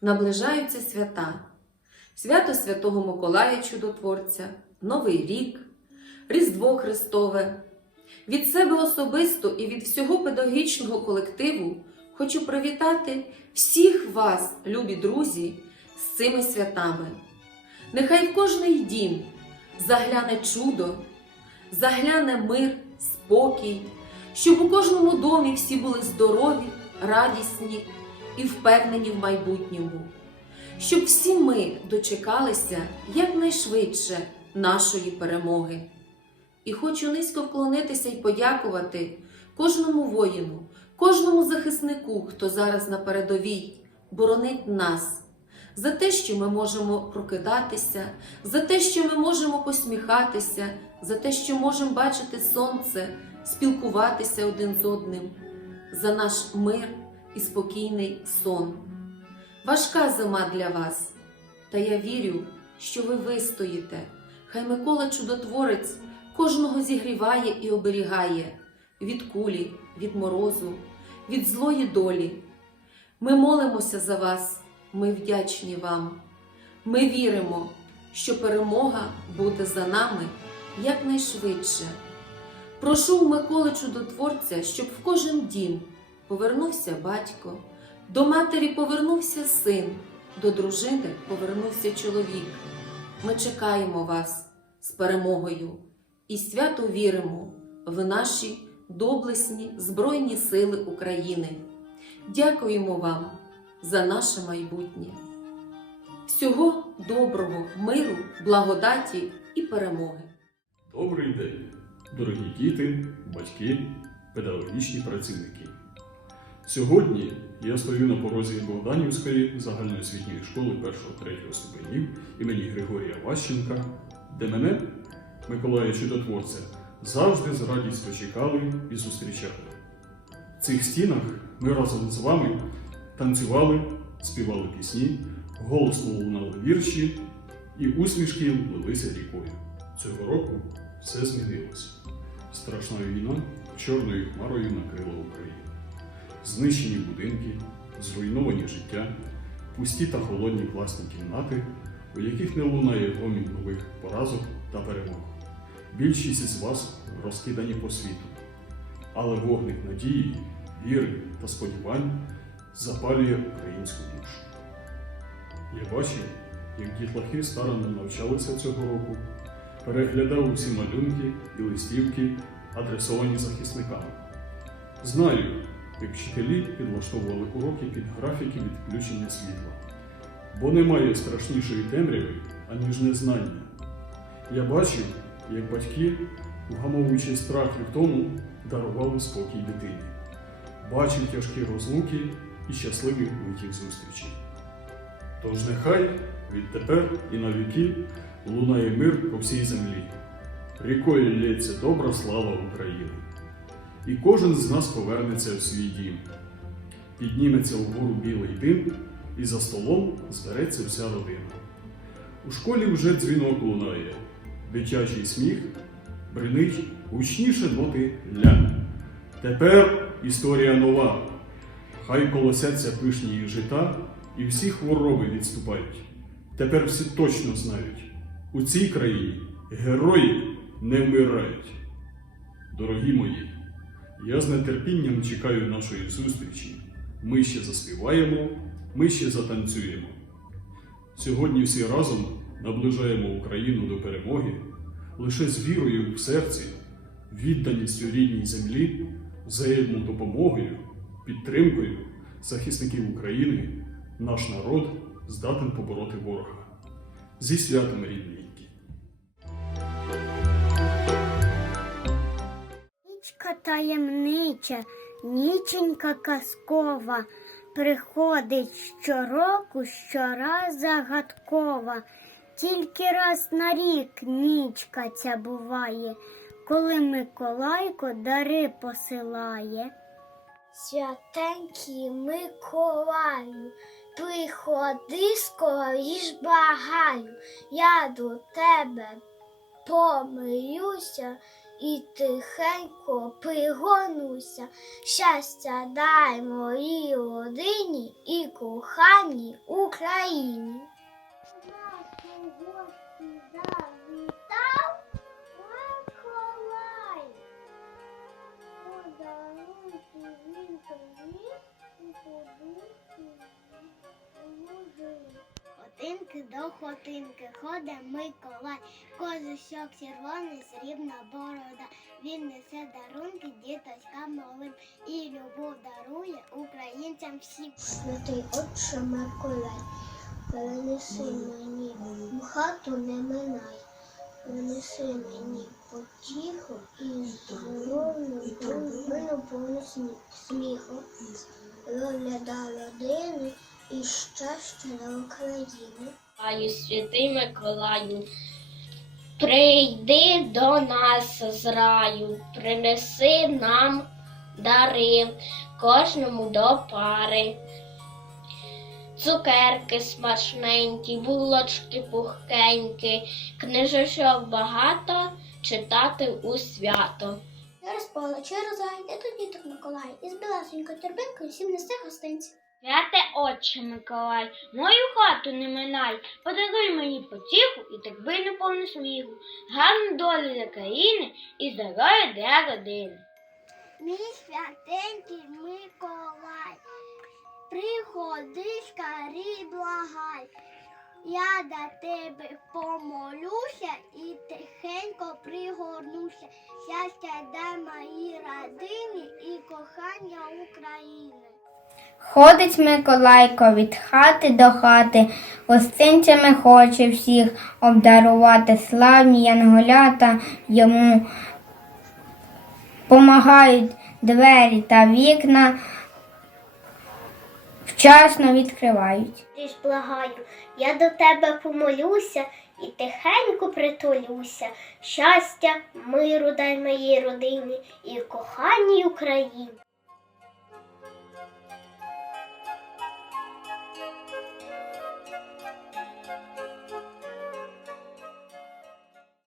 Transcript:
Наближаються свята. Свято Святого Миколая Чудотворця, Новий рік, Різдво Христове. Від себе особисто і від всього педагогічного колективу хочу привітати всіх вас, любі друзі, з цими святами. Нехай в кожний дім загляне чудо, загляне мир, спокій, щоб у кожному домі всі були здорові, радісні і впевнені в майбутньому, щоб всі ми дочекалися якнайшвидше нашої перемоги. І хочу низько вклонитися і подякувати кожному воїну, кожному захиснику, хто зараз на передовій, боронить нас, за те, що ми можемо прокидатися, за те, що ми можемо посміхатися, за те, що можемо бачити сонце, спілкуватися один з одним, за наш мир і спокійний сон. Важка зима для вас, та я вірю, що ви вистоїте. Хай Микола Чудотворець кожного зігріває і оберігає від кулі, від морозу, від злої долі. Ми молимося за вас, ми вдячні вам. Ми віримо, що перемога буде за нами якнайшвидше. Прошу у Миколи Чудотворця, щоб в кожен дім повернувся батько, до матері повернувся син, до дружини повернувся чоловік. Ми чекаємо вас з перемогою і свято віримо в наші доблесні Збройні Сили України. Дякуємо вам за наше майбутнє. Всього доброго, миру, благодаті і перемоги. Добрий день, дорогі діти, батьки, педагогічні працівники. Сьогодні я стою на порозі Богданівської загальноосвітньої школи 1-3 ступенів імені Григорія Ващенка, де мене, Миколая Чудотворця, завжди з радістю чекали і зустрічали. В цих стінах ми разом з вами танцювали, співали пісні, голосно лунали вірші, і усмішки лилися рікою. Цього року все змінилося. Страшна війна чорною хмарою накрила Україну. Знищені будинки, зруйновані життя, пусті та холодні класні кімнати, у яких не лунає гомін нових поразок та перемог. Більшість із вас розкидані по світу, але вогник надії, віри та сподівань запалює українську душу. Я бачив, як дітлахи старанно навчалися цього року, переглядав усі малюнки і листівки, адресовані захисникам. Знаю, як вчителі підлаштовували уроки під графіки відключення світла, бо немає страшнішої темряви, аніж незнання. Я бачив, як батьки, вгамовуючи страх від тому, дарували спокій дитині. Бачив тяжкі розлуки і щасливих митів зустрічей. Тож нехай відтепер і на віки лунає мир по всій землі. Рікою лється добра слава України. І кожен з нас повернеться у свій дім. Підніметься вгору білий дим, і за столом збереться вся родина. У школі вже дзвінок лунає, дитячий сміх бринить гучніше ноти ля. Тепер історія нова. Хай колосяться пишні жита, і всі хвороби відступають. Тепер всі точно знають, у цій країні герої не вмирають. Дорогі мої, я з нетерпінням чекаю нашої зустрічі. Ми ще заспіваємо, ми ще затанцюємо. Сьогодні всі разом наближаємо Україну до перемоги лише з вірою в серці, відданістю рідній землі, взаємною допомогою, підтримкою захисників України, наш народ здатен побороти ворога. Зі святом рідненькі! Нічка таємнича, ніченька казкова, приходить щороку, щораз загадкова. Тільки раз на рік нічка ця буває, коли Миколайко дари посилає. Святенький Миколаю, приходи скоріш благаю, я до тебе помилюся і тихенько пригорнуся. Щастя дай моїй родині і коханій Україні. Миколай. Хотинки до хотинки ходить Миколай, козачок червоний, срібна борода. Він несе дарунки діточкам малим і любов дарує українцям всім. Святий Отче Миколай, перенеси мені хату не минай, принеси мені потіху і здоров'ю повну сміху. Догляда родини і щастя для України. Миколаю, святий Миколаю, прийди до нас з раю, принеси нам дари, кожному до пари. Цукерки смачненькі, булочки пухкенькі, книжечок багато читати у свято. Через поле, через гай, де тут діток Миколай, із білесенькою торбинкою всім несе гостинці. Святе Отче Миколай, мою хату не минай, подаруй мені потіху і так би не повну сміху, гарну долю для країни і здоров'я для родини. Мій святенький Миколай, приходи скорій благай. Я до тебе помолюся і тихенько пригорнуся. Щастя дай моїй родині і кохання України. Ходить Миколайко від хати до хати, гостинцями хоче всіх обдарувати славні янголята йому. Помагають двері та вікна, вчасно відкривають. Ти ж благаю, я до тебе помолюся і тихенько притулюся. Щастя, миру дай моїй родині і коханій Україні.